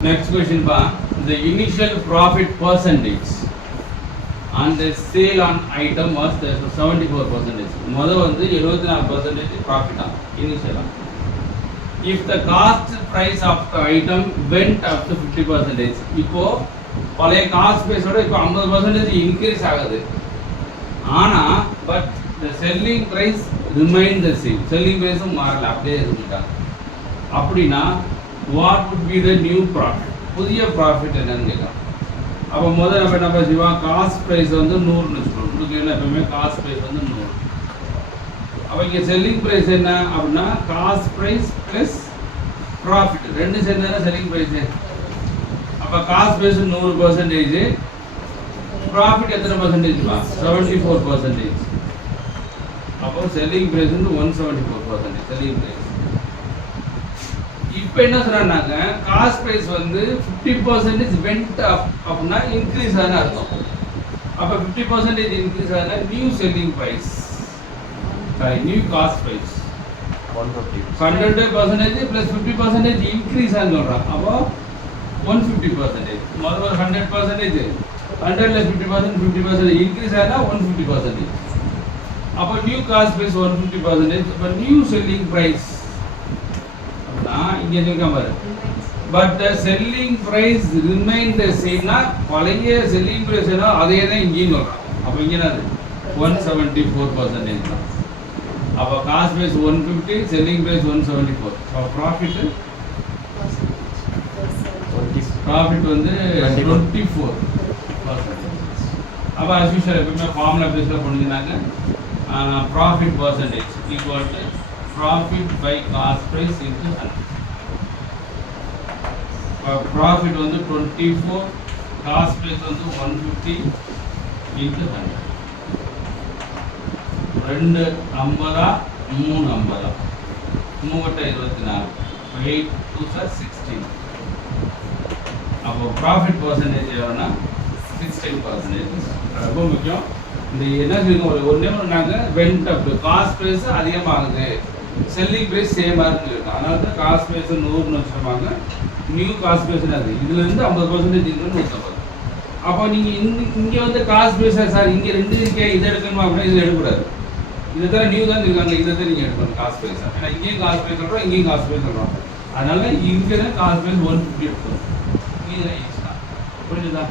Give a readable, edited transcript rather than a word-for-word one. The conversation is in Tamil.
Next question pa, the initial profit percentage on the sale on item was 74%. முதல் வந்து 74% profit ah initial. If the cost price of the item went up to 50%, இப்போ பழைய காஸ்ட் பிரைஸோட இப்போ 50% இன்க்ரீஸ் ஆகுது. ஆனா but the selling price remain the same. selling price மாறல, அப்படியே இருந்துட்டாங்க. அப்படினா what would be the new profit? புதிய profit என்னன்னு கேட்கலாம். அப்போ முதல்ல நம்ம என்ன செய்வோம், காஸ்ட் பிரைஸ் வந்து 100 னு சொல்றோம். உங்களுக்கு என்ன எப்பவுமே காஸ்ட் பிரைஸ் வந்து 100. அப்போ இங்க செல்லிங் பிரைஸ் என்ன அப்படினா காஸ்ட் பிரைஸ் பிளஸ் ப்ராஃபிட் ரெண்டு சேர்ந்தா செல்லிங் பிரைஸ். அப்போ காஸ்ட் பிரைஸ் 100%, ப்ராஃபிட் எத்தனை பர்சன்டேஜ் பா 74%. அப்போ செல்லிங் பிரைஸ் வந்து 174% செல்லிங் பிரைஸ். இப்போ என்ன சொல்றாங்க, காஸ்ட் பிரைஸ் வந்து 50% வெண்ட் அப் அப்படினா இன்க்ரீஸ் ஆன அர்த்தம். அப்ப 50% இன்க்ரீஸ் ஆன new selling price, new cost price 100% plus 50% increase ஆன சொல்றான். அப்போ 150%. முதல்ல 100%, 100ல 50% இன்க்ரீஸ் ஆனா 150%. அப்போ நியூ காஸ்ட் பிரைஸ் 150%. அப்ப நியூ செல்லிங் பிரைஸ் இங்க இருக்க பாரு, but the selling price remain the same. பழைய செல்லிங் பிரைஸ் என்ன அதே தான் இங்கேயும் சொல்றான். அப்ப இங்க என்னது 174% தான். அப்ப காஸ்ட் பிரைஸ் 150, செல்லிங் பிரைஸ் 174. அப்ப ப்ராஃபிட் வந்து 24%. அப்ப as usual எப்பவுமே ஃபார்முலா பேஸ்ல போனீங்கன்னாங்க profit percentage equal to profit by cost price into 100. Profit வந்து 24, cost price வந்து 150 into 100. 2 50, 3 50, 3 24, 8 2 16. அப்போ profit percentage எவ்வளோனா 16%. ரொம்ப முக்கியம். இந்த என்ன சொல்லுங்க, ஒன்றே நாங்கள் வெண்ட் அப் காஸ்ட் ப்ரைஸ் அதிகமாகுது, செல்லிங் ப்ரைஸ் சேமாக இருக்குன்னு. அதனால தான் காஸ்ட் ப்ரைஸ் 100ன்னு வச்சுருப்பாங்க. நியூ காஸ்ட் ப்ரைஸ் அது இதுலேருந்து 50% இருக்குன்னு 150. அப்போ நீங்கள் இங்கே வந்து காஸ்ட் ப்ரைஸ் சார் இங்கே 2 இருக்கே இதை எடுக்கணுமா அப்படின்னா இதில் எடுக்கக்கூடாது. இதை தான் நியூ தான் இருக்காங்க, இதை தான் நீங்கள் எடுக்கணும் காஸ்ட் ப்ரைஸ். ஏன்னா இங்கேயும் காஸ்ட் ப்ரைஸ் சொல்கிறோம், இங்கேயும் காஸ்ட் ப்ரைஸ் சொல்கிறோம். அதனால இங்கே தான் காஸ்ட் ப்ரைஸ் 150 எடுக்கணும். இது ஈஸி தான், புரிஞ்சுதா?